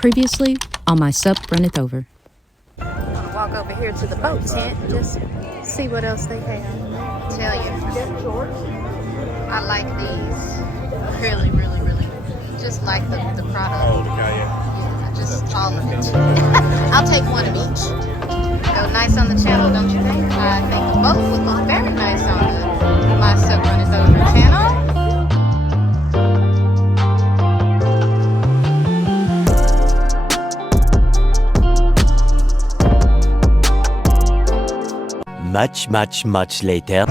Previously on Mysuprunnethover. I'm gonna walk over here to the boat tent and just see what else they have. Tell you, I like these. Really, really, really. Just like the product. Oh, the guy, yeah. Just all of it. I'll take one of each. Go nice on the channel, don't you think? I think the boat would look very nice on the Mysuprunnethover channel. Much later. I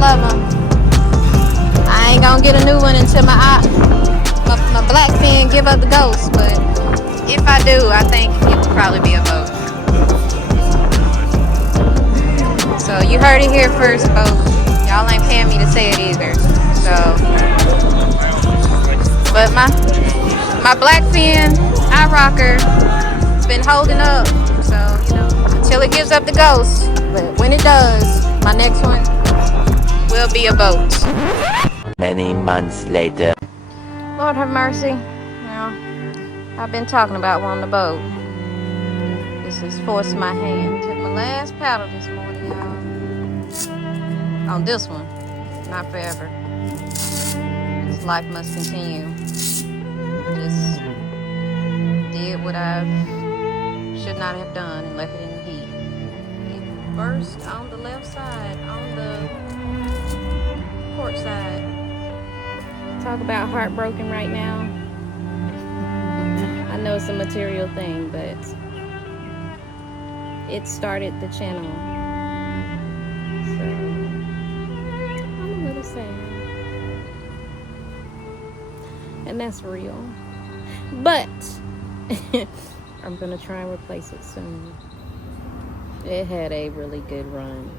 love them. I ain't gonna get a new one until my black fin give up the ghost, but if I do, I think it will probably be a vote. So you heard it here first, folks. Y'all ain't paying me to say it either. So, but my black fin eye rocker has been holding up, so you know, until it gives up the ghost. But when it does, my next one will be a boat. Many months later. Lord have mercy. Well, I've been talking about wanting a boat. This has forced my hand. Took my last paddle this morning, y'all. On this one, not forever. This life must continue. Just did what I should not have done and left it in the heat. It burst on the left side, on the port side. Talk about heartbroken right now. I know it's a material thing, but it started the channel. So I'm a little sad. And that's real. But I'm gonna try and replace it soon. It had a really good run.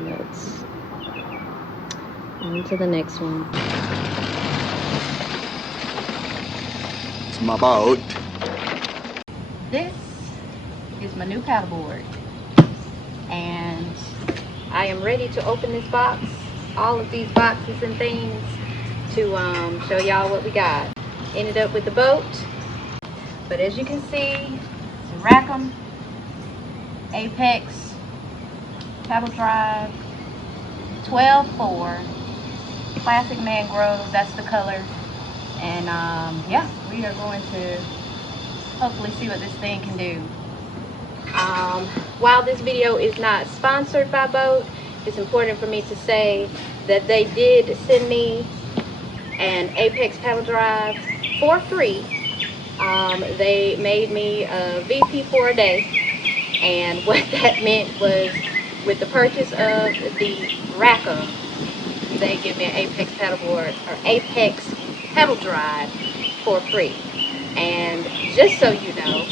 Let's on to the next one. It's my boat. This is my new paddleboard. And I am ready to open this box, all of these boxes and things, to show y'all what we got. Ended up with the boat, but as you can see, it's a Rackham Apex paddle drive 12.4 classic mangrove. That's the color. And yeah, we are going to hopefully see what this thing can do. While this video is not sponsored by BOTE, it's important for me to say that they did send me an Apex paddle drive for free. They made me a VP for a day, and what that meant was, with the purchase of the Rackham, they give me an Apex paddleboard or Apex paddle drive for free. And just so you know,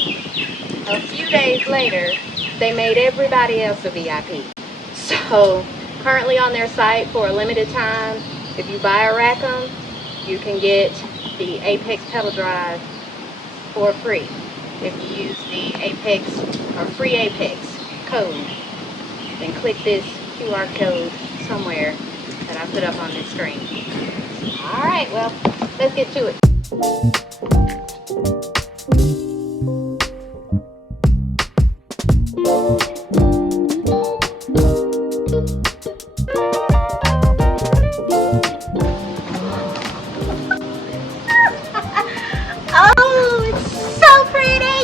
a few days later, they made everybody else a VIP. So currently on their site, for a limited time, if you buy a Rackham, you can get the Apex paddle drive for free if you use the Apex or free Apex code. Then click this QR code somewhere that I put up on this screen. All right, well, let's get to it. Oh, it's so pretty!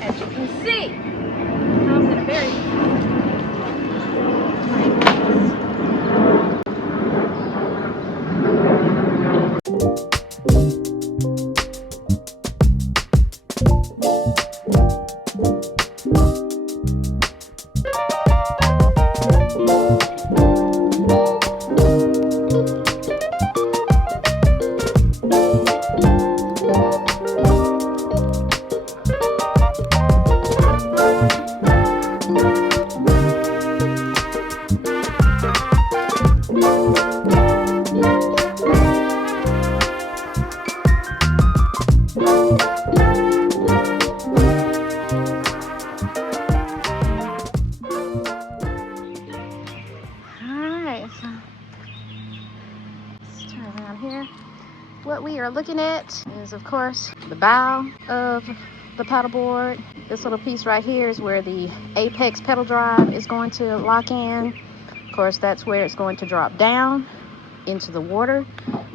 As you can see, it comes in a very here, what we are looking at is, of course, the bow of the paddleboard. This little piece right here is where the apex pedal drive is going to lock in. Of course, that's where it's going to drop down into the water.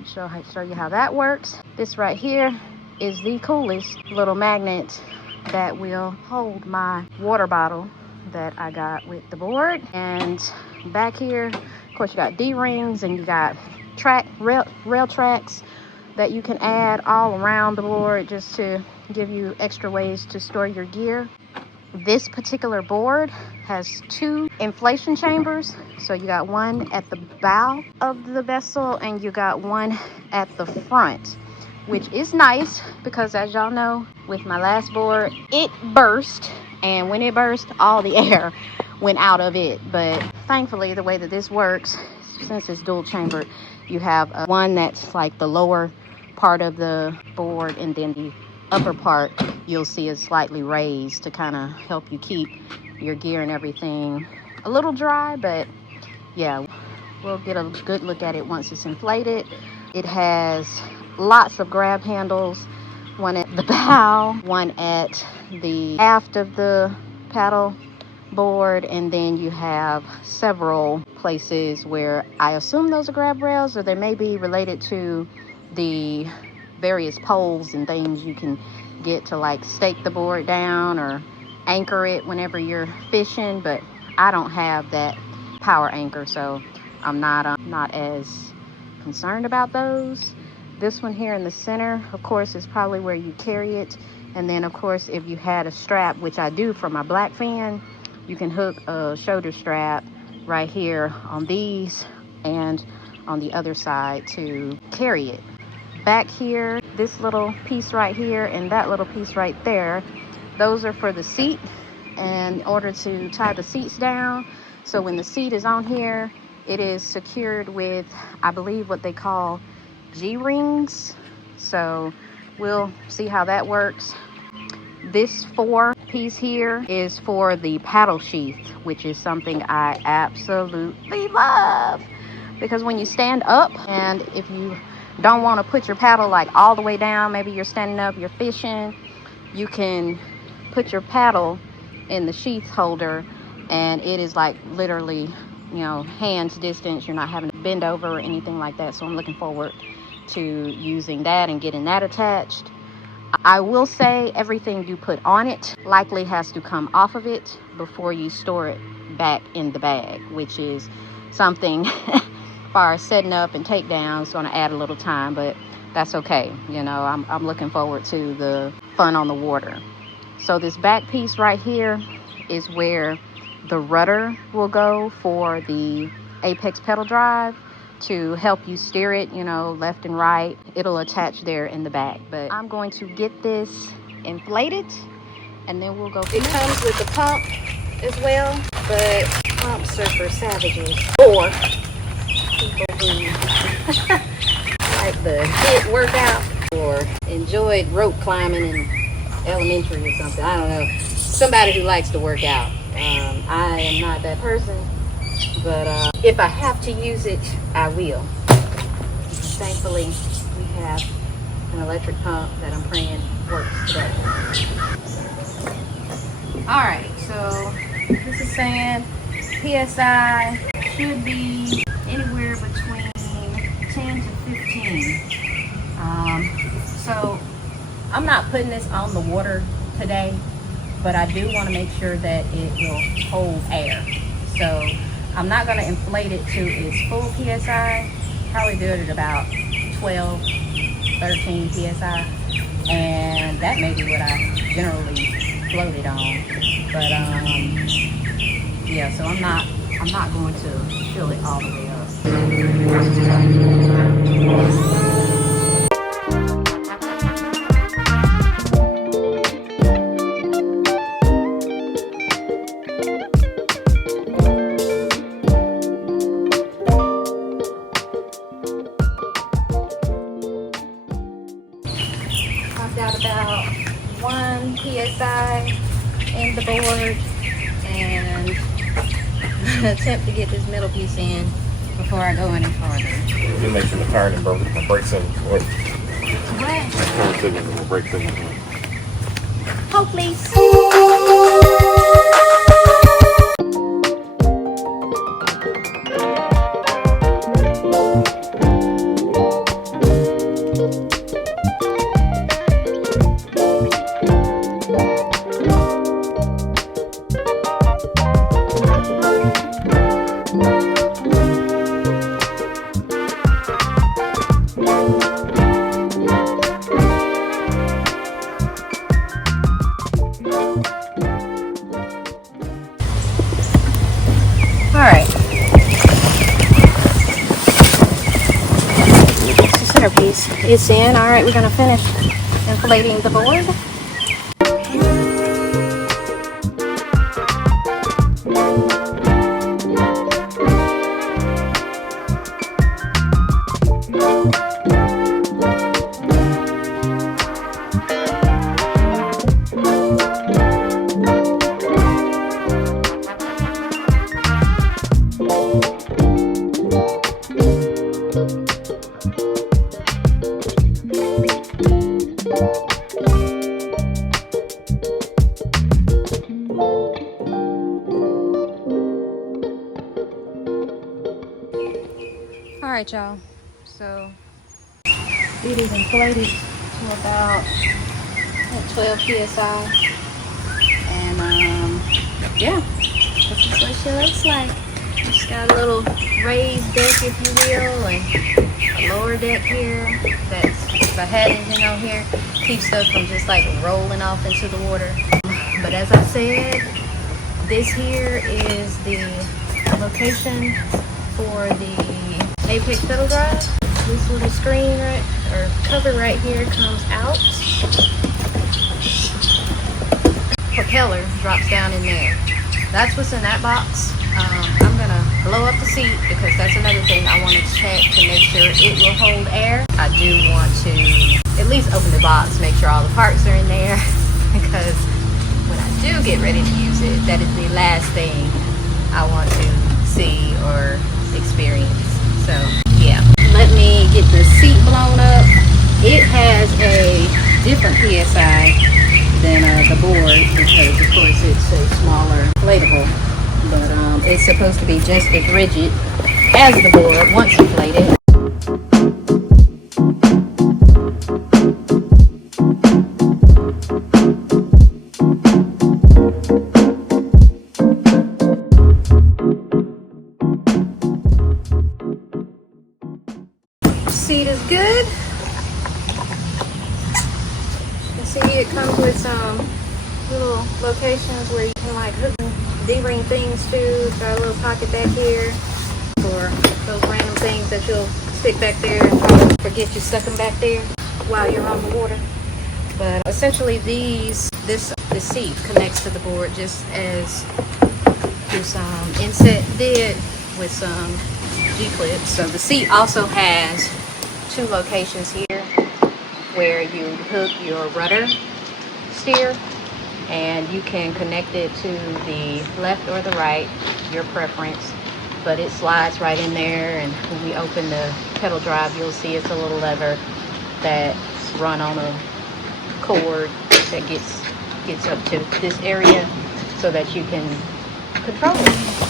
Show you how that works. This right here is the coolest little magnet that will hold my water bottle that I got with the board. And back here, of course, you got D-rings and you got rail tracks that you can add all around the board just to give you extra ways to store your gear. This particular board has 2 inflation chambers. So you got one at the bow of the vessel and you got one at the front, which is nice because, as y'all know, with my last board, it burst. And when it burst, all the air went out of it. But thankfully, the way that this works, since it's dual chambered, you have one that's like the lower part of the board, and then the upper part you'll see is slightly raised to kind of help you keep your gear and everything a little dry. But yeah, we'll get a good look at it once it's inflated. It has lots of grab handles, one at the bow, one at the aft of the paddle board, and then you have several places where I assume those are grab rails, or they may be related to the various poles and things you can get to like stake the board down or anchor it whenever you're fishing. But I don't have that power anchor, so I'm not as concerned about those. This one here in the center, of course, is probably where you carry it. And then, of course, if you had a strap, which I do for my black fin, you can hook a shoulder strap right here on these and on the other side to carry it. Back here, this little piece right here and that little piece right there, those are for the seat, and in order to tie the seats down. So when the seat is on here, it is secured with, I believe, what they call G-rings. So we'll see how that works. This 4 piece here is for the paddle sheath, which is something I absolutely love, because when you stand up, and if you don't want to put your paddle like all the way down, maybe you're standing up, you're fishing, you can put your paddle in the sheath holder, and it is like literally, you know, hands distance. You're not having to bend over or anything like that. So I'm looking forward to using that and getting that attached. I will say everything you put on it likely has to come off of it before you store it back in the bag, which is something far as setting up and takedown is going to add a little time, but that's okay. You know, I'm looking forward to the fun on the water. So this back piece right here is where the rudder will go for the apex pedal drive to help you steer it, you know, left and right. It'll attach there in the back. But I'm going to get this inflated and then we'll go. It comes with the pump as well, but pumps are for savages or people who like the HIIT workout or enjoyed rope climbing in elementary or something. I don't know. Somebody who likes to work out. I am not that person, but if I have to use it, I will. Thankfully, we have an electric pump that I'm praying works today. All right, so this is saying PSI should be anywhere between 10 to 15. So I'm not putting this on the water today, but I do want to make sure that it will hold air. So I'm not going to inflate it to its full PSI. Probably do it at about 12, 13 PSI. And that may be what I generally float it on. But yeah, so I'm not going to fill it all the way up. Got about 1 PSI in the board, and I'm gonna attempt to get this middle piece in before before I go any farther. You make sure the tire and brake signal work. What? Turn signal and brake signal. Hold please. Alright. It's the centerpiece. It's in. Alright, we're going to finish inflating the board. Alright, y'all. So it is inflated to about 12 psi. And yeah, this is what she looks like. She's got a little raised deck, if you will, and a lower deck here that's the heading, you know, here keeps stuff from just like rolling off into the water. But as I said, this here is the location for the Apex pedal drive. This little screen or cover right here comes out. Propeller drops down in there. That's what's in that box. I'm gonna blow up the seat because that's another thing I want to check to make sure it will hold air. I do want to at least open the box, make sure all the parts are in there because when I do get ready to use it, that is the last thing I want to see or experience. So yeah, let me get the seat blown up. It has a different PSI than the board because of course it's a smaller inflatable, but it's supposed to be just as rigid as the board once inflated. Seat is good. You can see it comes with some little locations where you can like hook D-ring things to. It's got a little pocket back here for those random things that you'll stick back there and probably forget you stuck them back there while you're on the water. But essentially the seat connects to the board just as this inset did with some G-clips. So the seat also has two locations here where you hook your rudder steer, and you can connect it to the left or the right, your preference, but it slides right in there. And when we open the pedal drive, you'll see it's a little lever that's run on a cord that gets up to this area so that you can control it.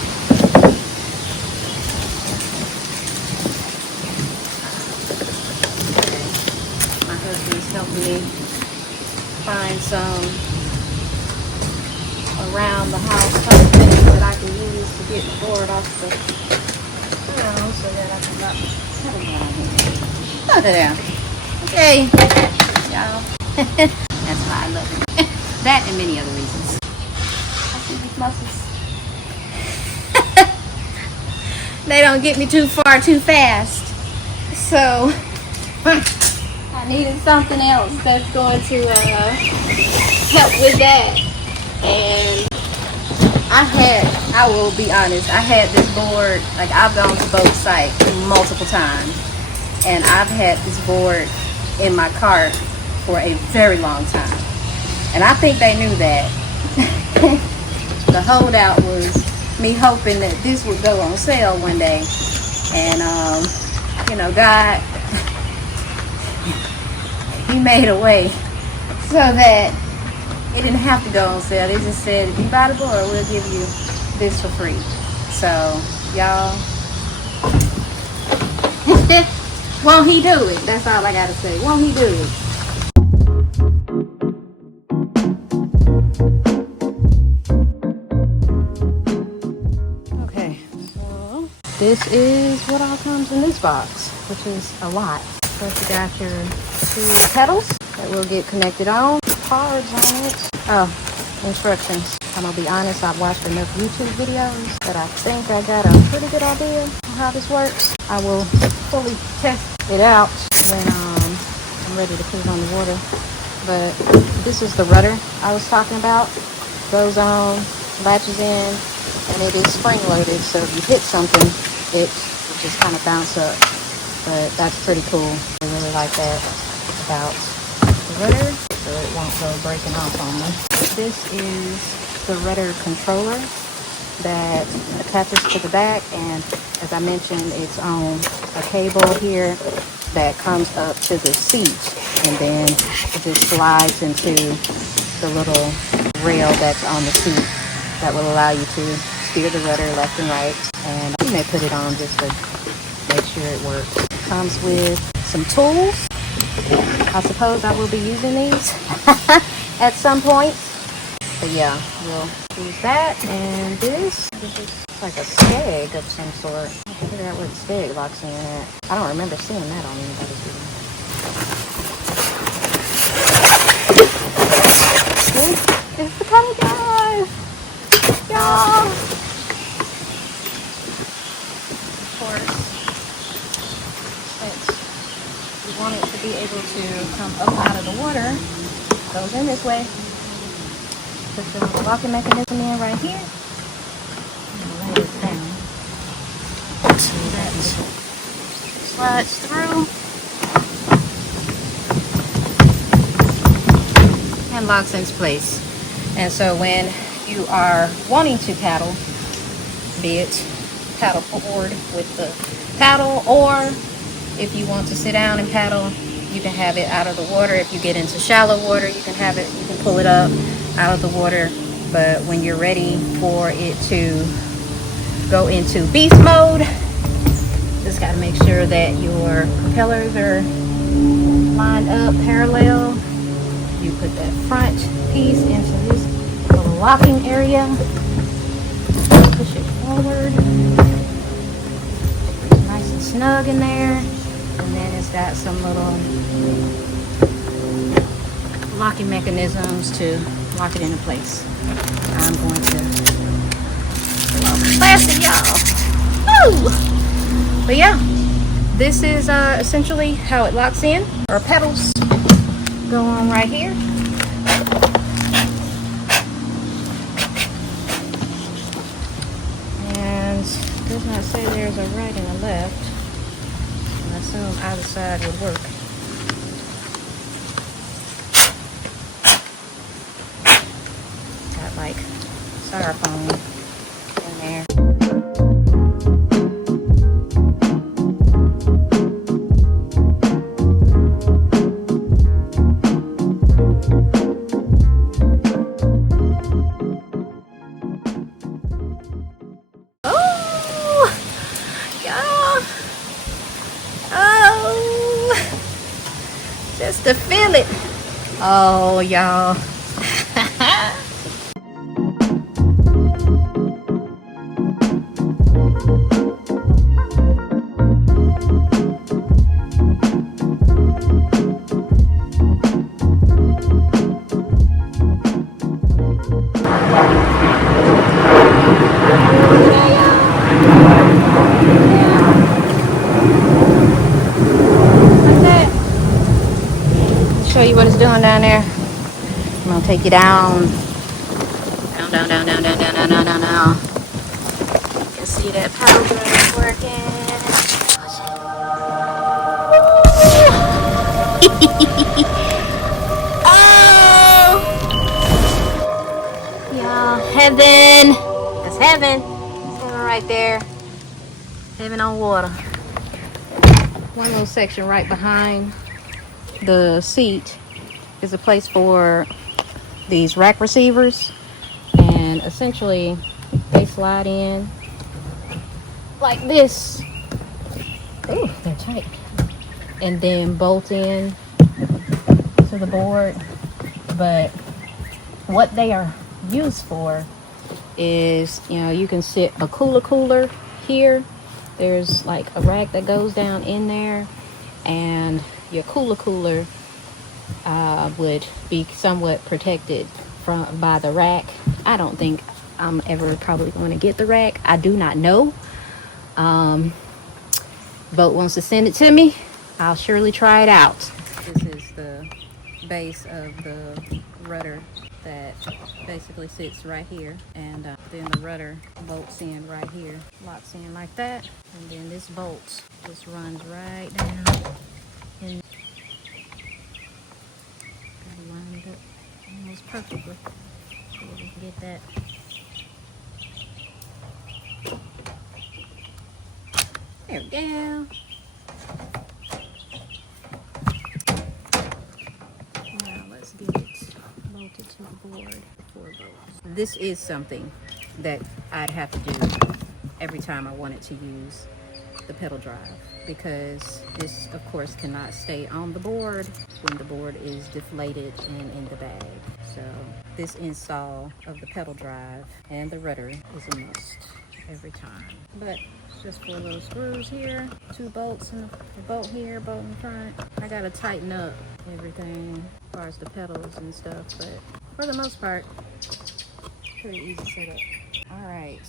Helping me find some around the house type things that I can use to get the board off the ground so that I can drop the pedal down here. Look at that. Okay, y'all. That's why I love it. That and many other reasons. I see these muscles. They don't get me too far too fast. So I needed something else that's going to help with that. And I will be honest, I had this board, like I've gone to boat site multiple times, and I've had this board in my cart for a very long time. And I think they knew that. The holdout was me hoping that this would go on sale one day And you know, God, He made a way so that it didn't have to go on sale. They just said, if you buy the board, we'll give you this for free. So y'all, won't He do it? That's all I gotta say. Won't He do it? Okay, so this is what all comes in this box, which is a lot. First, you got your 2 pedals that will get connected on. Cards on it. Oh, instructions. I'm gonna be honest, I've watched enough YouTube videos that I think I got a pretty good idea on how this works. I will fully test it out when I'm ready to put it on the water. But this is the rudder I was talking about. Goes on, latches in, and it is spring loaded, so if you hit something, it will just kind of bounce up. But that's pretty cool. I really like that about the rudder, so it won't go breaking off on me. This is the rudder controller that attaches to the back, and as I mentioned, it's on a cable here that comes up to the seat, and then it just slides into the little rail that's on the seat that will allow you to steer the rudder left and right. And you may put it on just to make sure it works. It comes with some tools. I suppose I will be using these at some point. But yeah, we'll use that. And this is like a steg of some sort. I have to figure out where the steg locks in at. I don't remember seeing that on anybody's video. This is the pedal drive! Y'all! Of course, since we want it to be able to come up out of the water, it goes in this way. Put the little locking mechanism in right here. And lay it down. So that slides through and locks into place. And so when you are wanting to paddle, be it paddle forward with the paddle, or if you want to sit down and paddle, you can have it out of the water. If you get into shallow water, you can have it, you can pull it up out of the water. But when you're ready for it to go into beast mode, just got to make sure that your propellers are lined up parallel. You put that front piece into this little locking area, push it forward, nice and snug in there, and then it's got some little locking mechanisms to lock it into place. I'm going to plastic, y'all. Woo! But yeah, this is essentially how it locks in. Our pedals go on right here. And it does not say there's a right and a left. I assume either side would work. Got like styrofoam in there. Just to feel it. Oh, y'all. Show you what it's doing down there. I'm gonna take you down. Down. You can see that paddle is working. Oh! Y'all, heaven. That's heaven. That's heaven right there. Heaven on water. one little section right behind the seat is a place for these rack receivers, and essentially they slide in like this. Ooh, they're tight. And then bolt in to the board. But what they are used for is, you know, you can sit a cooler here. There's like a rack that goes down in there, and your cooler would be somewhat protected by the rack. I don't think I'm ever probably going to get the rack. I do not know. BOTE wants to send it to me. I'll surely try it out. This is the base of the rudder that basically sits right here, and then the rudder bolts in right here, locks in like that, and then this bolt just runs right down and line it up almost perfectly so we can get that. There we go. Now let's get it bolted to the board. 4 bolts. This is something that I'd have to do every time I wanted to use the pedal drive, because this of course cannot stay on the board when the board is deflated and in the bag. So this install of the pedal drive and the rudder is a must every time. But just 4 little screws here, 2 bolts, and a bolt here, bolt in front. I gotta tighten up everything as far as the pedals and stuff, but for the most part, pretty easy setup. All right.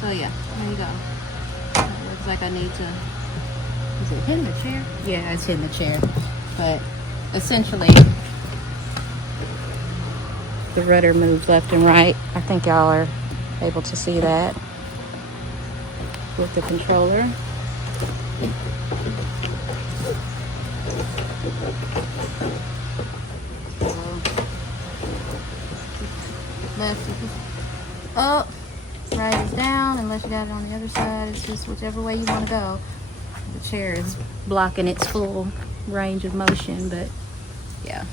So yeah, there you go. It looks like I need to, is it hitting the chair? Yeah, it's hitting the chair. But essentially, the rudder moves left and right. I think y'all are able to see that with the controller. Left is up. Right is down, unless you got it on the other side. It's just whichever way you want to go. The chair is blocking its full range of motion, but yeah,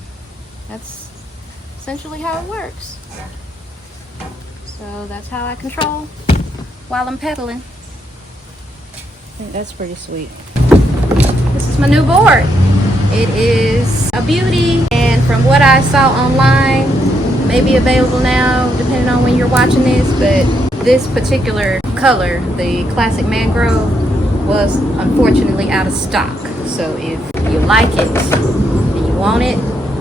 that's essentially how it works. So that's how I control while I'm pedaling. I think that's pretty sweet. This is my new board. It is a beauty, and from what I saw online, may be available now depending on when you're watching this, but this particular color, the classic mangrove, was unfortunately out of stock. So if you like it and you want it,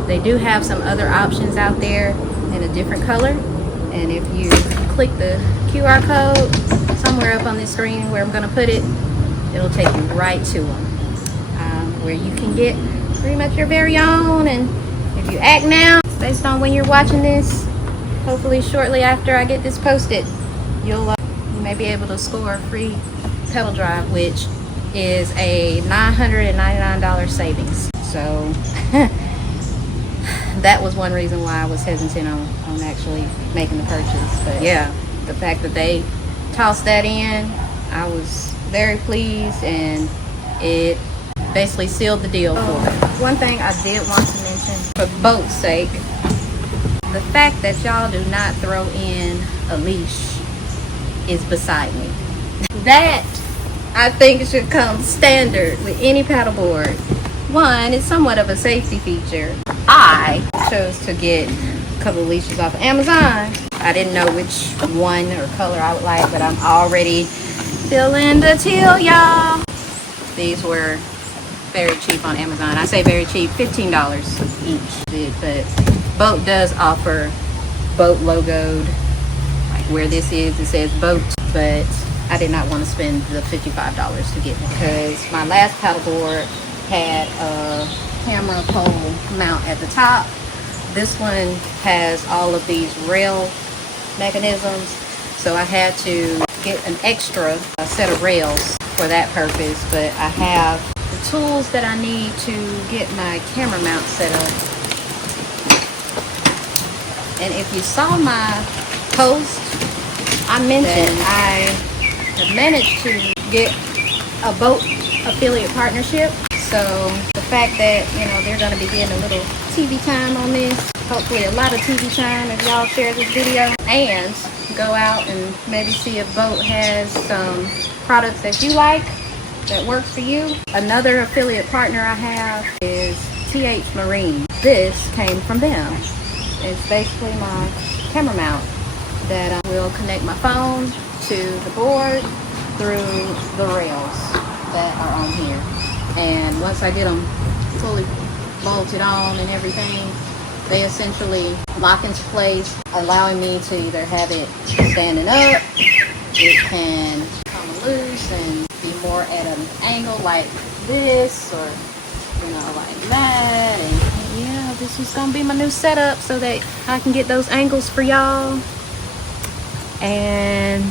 they do have some other options out there in a different color. And if you click the QR code somewhere up on this screen where I'm going to put it, it'll take you right to them, where you can get pretty much your very own. And if you act now, based on when you're watching this, hopefully shortly after I get this posted, you may be able to score a free pedal drive, which is a $999 savings. So that was one reason why I was hesitant on actually making the purchase. But yeah, the fact that they tossed that in, I was very pleased, and it basically sealed the deal for me. One thing I did want to mention, for BOTE's sake, the fact that y'all do not throw in a leash is beside me. That, I think, should come standard with any paddleboard. One, it's somewhat of a safety feature. I chose to get a couple of leashes off of Amazon. I didn't know which one or color I would like, but I'm already feeling the teal, y'all. These were very cheap on Amazon. I say very cheap, $15 each. But BOTE does offer BOTE logoed, like where this is, it says BOTE, but I did not want to spend the $55 to get it, because my last paddleboard had a camera pole mount at the top. This one has all of these rail mechanisms, so I had to get an extra set of rails for that purpose, but I have the tools that I need to get my camera mount set up. And if you saw my post, I mentioned I have managed to get a BOTE affiliate partnership. So the fact that, you know, they're going to be getting a little TV time on this, hopefully a lot of TV time if y'all share this video, and go out and maybe see if BOTE has some products that you like that work for you. Another affiliate partner I have is TH Marine. This came from them. It's basically my camera mount that will connect my phone to the board through the rails that are on here. And once I get them fully bolted on and everything, they essentially lock into place, allowing me to either have it standing up, it can come loose and be more at an angle like this, or, you know, like that. And yeah, this is gonna be my new setup so that I can get those angles for y'all and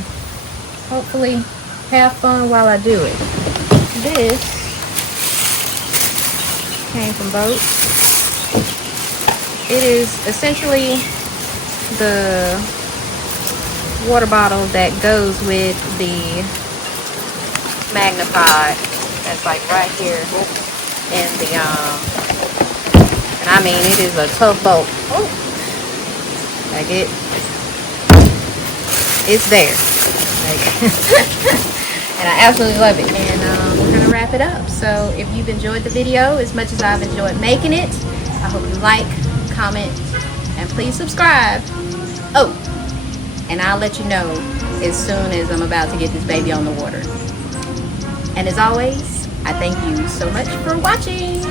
hopefully have fun while I do it. This came from BOTE. It is essentially the water bottle that goes with the magnify that's like right here in the and I mean, it is a tough boat. Oh, like it's there, like and I absolutely love it. And we're gonna wrap it up. So if you've enjoyed the video as much as I've enjoyed making it, I hope you like, comment, and please subscribe. Oh, and I'll let you know as soon as I'm about to get this baby on the water. And as always, I thank you so much for watching.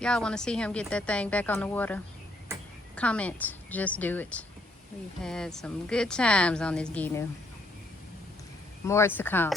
Y'all want to see him get that thing back on the water? Comment, just do it. We've had some good times on this Ginu. More to come.